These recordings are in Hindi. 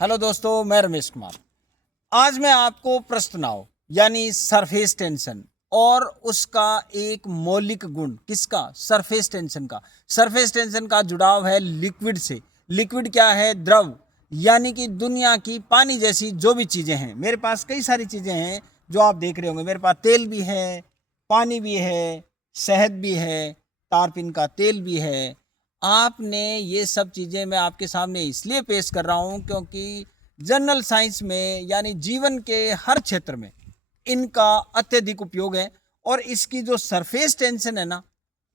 हेलो दोस्तों, मैं रमेश कुमार। आज मैं आपको प्रश्न तनाव यानी सरफेस टेंशन और उसका एक मौलिक गुण, किसका? सरफेस टेंशन का। सरफेस टेंशन का जुड़ाव है लिक्विड से। लिक्विड क्या है? द्रव, यानी कि दुनिया की पानी जैसी जो भी चीज़ें हैं। मेरे पास कई सारी चीज़ें हैं जो आप देख रहे होंगे। मेरे पास तेल भी है, पानी भी है, शहद भी है, तारपीन का तेल भी है। आपने ये सब चीज़ें मैं आपके सामने इसलिए पेश कर रहा हूँ क्योंकि जनरल साइंस में यानी जीवन के हर क्षेत्र में इनका अत्यधिक उपयोग है। और इसकी जो सरफेस टेंशन है ना,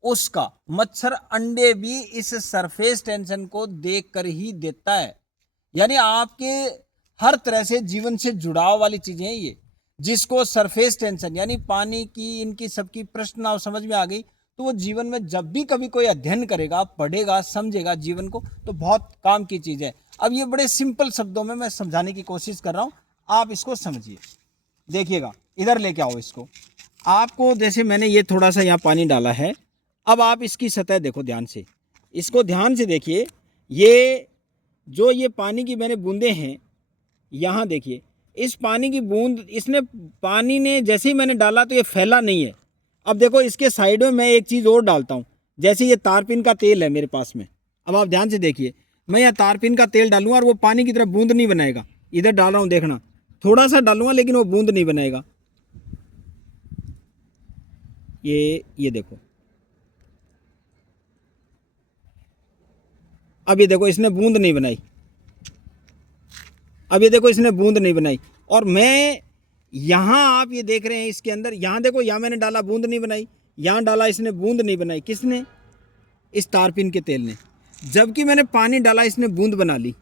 उसका मच्छर अंडे भी इस सरफेस टेंशन को देख कर ही देता है। यानी आपके हर तरह से जीवन से जुड़ाव वाली चीजें हैं ये, जिसको सरफेस टेंशन यानी पानी की इनकी सबकी प्रश्न समझ में आ गई, तो वो जीवन में जब भी कभी कोई अध्ययन करेगा, पढ़ेगा, समझेगा जीवन को, तो बहुत काम की चीज है। अब ये बड़े सिंपल शब्दों में मैं समझाने की कोशिश कर रहा हूं, आप इसको समझिए। देखिएगा, इधर लेके आओ इसको। आपको जैसे मैंने ये थोड़ा सा यहाँ पानी डाला है, अब आप इसकी सतह देखो ध्यान से, इसको ध्यान से देखिए। ये जो ये पानी की मैंने बूंदे हैं, यहाँ देखिए, इस पानी की बूंद, इसने पानी ने जैसे ही मैंने डाला तो ये फैला नहीं है। अब देखो इसके साइड में मैं एक चीज़ और डालता हूँ, जैसे ये तारपीन का तेल है मेरे पास में। अब आप ध्यान से देखिए, मैं यहाँ तारपीन का तेल डालूंगा और वो पानी की तरफ बूंद नहीं बनाएगा। इधर डाल रहा हूँ, देखना, थोड़ा सा डालूंगा लेकिन वो बूंद नहीं बनाएगा। ये देखो, अब ये देखो इसने बूंद नहीं बनाई। अब ये देखो इसने बूंद नहीं बनाई। और मैं यहाँ, आप ये देख रहे हैं इसके अंदर, यहाँ देखो, यहाँ मैंने डाला बूंद नहीं बनाई, यहाँ डाला इसने बूंद नहीं बनाई। किसने? इस तारपीन के तेल ने। जबकि मैंने पानी डाला इसने बूंद बना ली।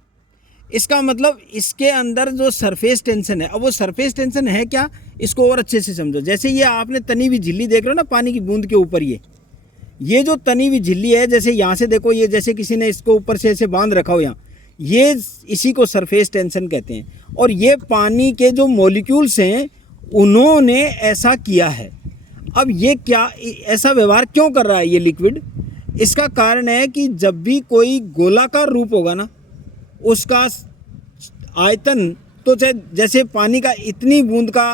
इसका मतलब इसके अंदर जो सरफेस टेंशन है, अब वो सरफेस टेंशन है क्या, इसको और अच्छे से समझो। जैसे ये आपने तनी हुई झिल्ली देख रहे हो ना पानी की बूंद के ऊपर, ये जो तनी हुई झिल्ली है, जैसे यहाँ से देखो, ये जैसे किसी ने इसको ऊपर से ऐसे बांध रखा हो यहाँ, ये इसी को सरफेस टेंशन कहते हैं। और ये पानी के जो मॉलिक्यूल्स हैं उन्होंने ऐसा किया है। अब ये क्या, ऐसा व्यवहार क्यों कर रहा है ये लिक्विड? इसका कारण है कि जब भी कोई गोलाकार रूप होगा ना, उसका आयतन, तो चाहे जैसे पानी का इतनी बूंद का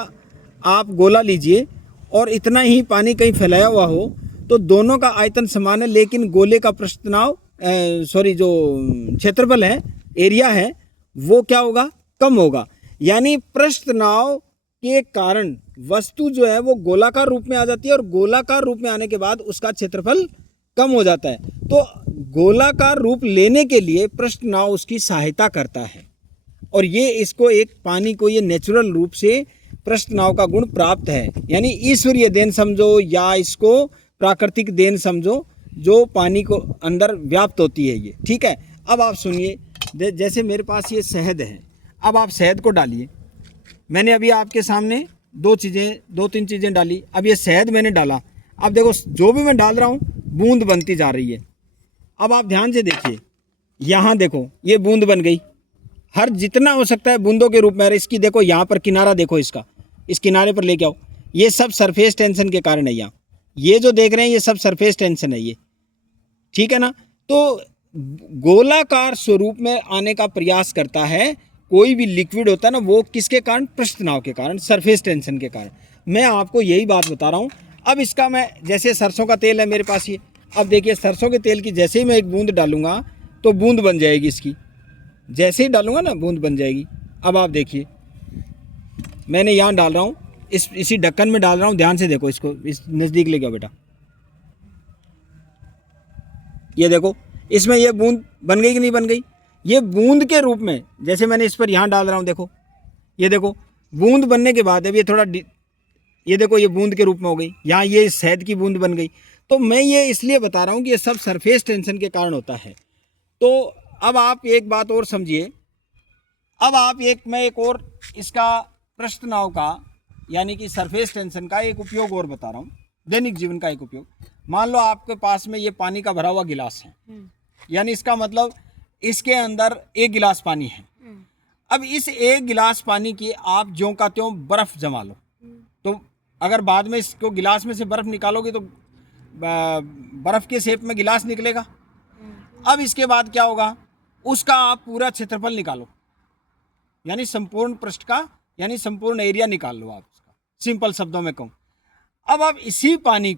आप गोला लीजिए और इतना ही पानी कहीं फैलाया हुआ हो, तो दोनों का आयतन समान है, लेकिन गोले का पृष्ठ तनाव, जो क्षेत्रफल है, एरिया है, वो क्या होगा? कम होगा। यानी पृष्ठ तनाव के कारण वस्तु जो है वो गोलाकार रूप में आ जाती है, और गोलाकार रूप में आने के बाद उसका क्षेत्रफल कम हो जाता है। तो गोलाकार रूप लेने के लिए पृष्ठ तनाव उसकी सहायता करता है, और ये इसको एक पानी को ये नेचुरल रूप से पृष्ठ तनाव का गुण प्राप्त है। यानी ईश्वरीय देन समझो या इसको प्राकृतिक देन समझो, जो पानी को अंदर व्याप्त होती है ये। ठीक है, अब आप सुनिए, जैसे मेरे पास ये शहद है, अब आप शहद को डालिए। मैंने अभी आपके सामने दो तीन चीज़ें डाली। अब ये शहद मैंने डाला, अब देखो जो भी मैं डाल रहा हूँ बूंद बनती जा रही है। अब आप ध्यान से देखिए, यहाँ देखो ये बूंद बन गई, हर जितना हो सकता है बूंदों के रूप में। इसकी देखो यहाँ पर किनारा देखो, इसका इस किनारे पर लेके आओ। ये सब सरफेस टेंशन के कारण है। यहाँ ये जो देख रहे हैं ये सब सरफेस टेंशन है ये, ठीक है ना। तो गोलाकार स्वरूप में आने का प्रयास करता है कोई भी लिक्विड होता है ना, वो किसके कारण? पृष्ठ तनाव के कारण, सरफेस टेंशन के कारण। मैं आपको यही बात बता रहा हूँ। अब इसका मैं, जैसे सरसों का तेल है मेरे पास ये, अब देखिए सरसों के तेल की जैसे ही मैं एक बूंद डालूंगा तो बूंद बन जाएगी इसकी, जैसे ही डालूंगा ना बूंद बन जाएगी। अब आप देखिए, मैंने यहाँ डाल रहा हूँ, इसी ढक्कन में डाल रहा हूँ, ध्यान से देखो, इसको इस नज़दीक ले गया बेटा। ये देखो इसमें ये बूंद बन गई कि नहीं बन गई? ये बूंद के रूप में, जैसे मैंने इस पर यहाँ डाल रहा हूँ, देखो ये देखो बूंद बनने के बाद अब ये थोड़ा, ये देखो ये बूंद के रूप में हो गई, यहाँ ये शहद की बूंद बन गई। तो मैं ये इसलिए बता रहा हूँ कि ये सब सरफेस टेंशन के कारण होता है। तो अब आप एक बात और समझिए। अब आप मैं एक और इसका पृष्ठ तनाव का यानी कि सरफेस टेंशन का एक उपयोग और बता रहा हूँ, दैनिक जीवन का एक उपयोग। मान लो आपके पास में ये पानी का भरा हुआ गिलास है, यानी इसका मतलब इसके अंदर एक गिलास पानी है। अब इस एक गिलास पानी की आप ज्यों का त्यों बर्फ जमा लो, तो अगर बाद में इसको गिलास में से बर्फ निकालोगे तो बर्फ के शेप में गिलास निकलेगा। अब इसके बाद क्या होगा, उसका आप पूरा क्षेत्रफल निकालो। यानी संपूर्ण पृष्ठ का यानी संपूर्ण एरिया निकाल लो आप उसका, सिंपल शब्दों में कहूँ। अब आप इसी पानी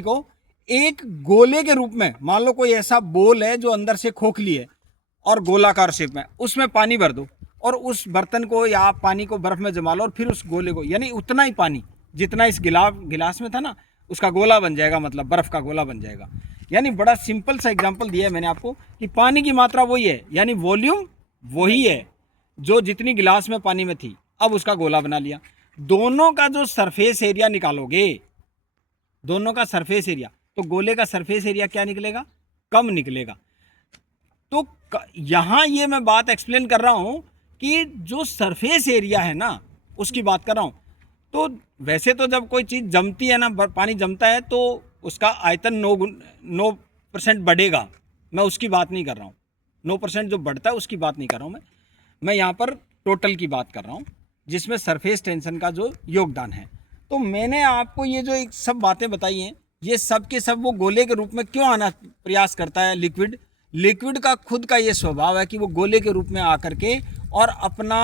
को एक गोले के रूप में, मान लो कोई ऐसा बोल है जो अंदर से खोखली है और गोलाकार शेप में, उसमें पानी भर दो और उस बर्तन को या आप पानी को बर्फ में जमा लो और फिर उस गोले को, यानी उतना ही पानी जितना इस गिलास में था ना, उसका गोला बन जाएगा, मतलब बर्फ का गोला बन जाएगा। यानी बड़ा सिंपल सा एग्जांपल दिया है मैंने आपको कि पानी की मात्रा वही है, यानी वॉल्यूम वही है जो जितनी गिलास में पानी में थी, अब उसका गोला बना लिया। दोनों का जो सरफेस एरिया निकालोगे, दोनों का सरफेस एरिया, तो गोले का सरफेस एरिया क्या निकलेगा? कम निकलेगा। तो यहाँ ये मैं बात एक्सप्लेन कर रहा हूँ कि जो सरफेस एरिया है ना, उसकी बात कर रहा हूँ। तो वैसे तो जब कोई चीज़ जमती है ना, पानी जमता है तो उसका आयतन 9% बढ़ेगा, मैं उसकी बात नहीं कर रहा हूँ। 9% जो बढ़ता है उसकी बात नहीं कर रहा हूँ मैं यहाँ पर टोटल की बात कर रहा हूँ, जिसमें सरफेस टेंशन का जो योगदान है। तो मैंने आपको ये जो एक सब बातें बताई हैं, ये सब के सब वो गोले के रूप में क्यों आना प्रयास करता है लिक्विड का खुद का ये स्वभाव है कि वो गोले के रूप में आकर के और अपना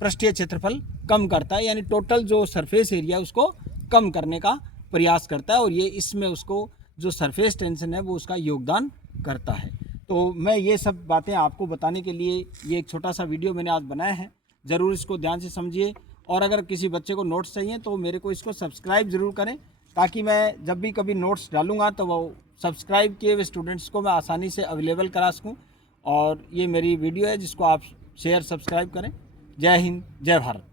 पृष्ठीय क्षेत्रफल कम करता है, यानी टोटल जो सरफेस एरिया उसको कम करने का प्रयास करता है, और ये इसमें उसको जो सरफेस टेंशन है वो उसका योगदान करता है। तो मैं ये सब बातें आपको बताने के लिए ये एक छोटा सा वीडियो मैंने आज बनाया है, ज़रूर इसको ध्यान से समझिए। और अगर किसी बच्चे को नोट्स चाहिए तो मेरे को इसको सब्सक्राइब ज़रूर करें, ताकि मैं जब भी कभी नोट्स डालूँगा तो वो सब्सक्राइब किए हुए स्टूडेंट्स को मैं आसानी से अवेलेबल करा सकूँ। और ये मेरी वीडियो है जिसको आप शेयर सब्सक्राइब करें। जय हिंद, जय भारत।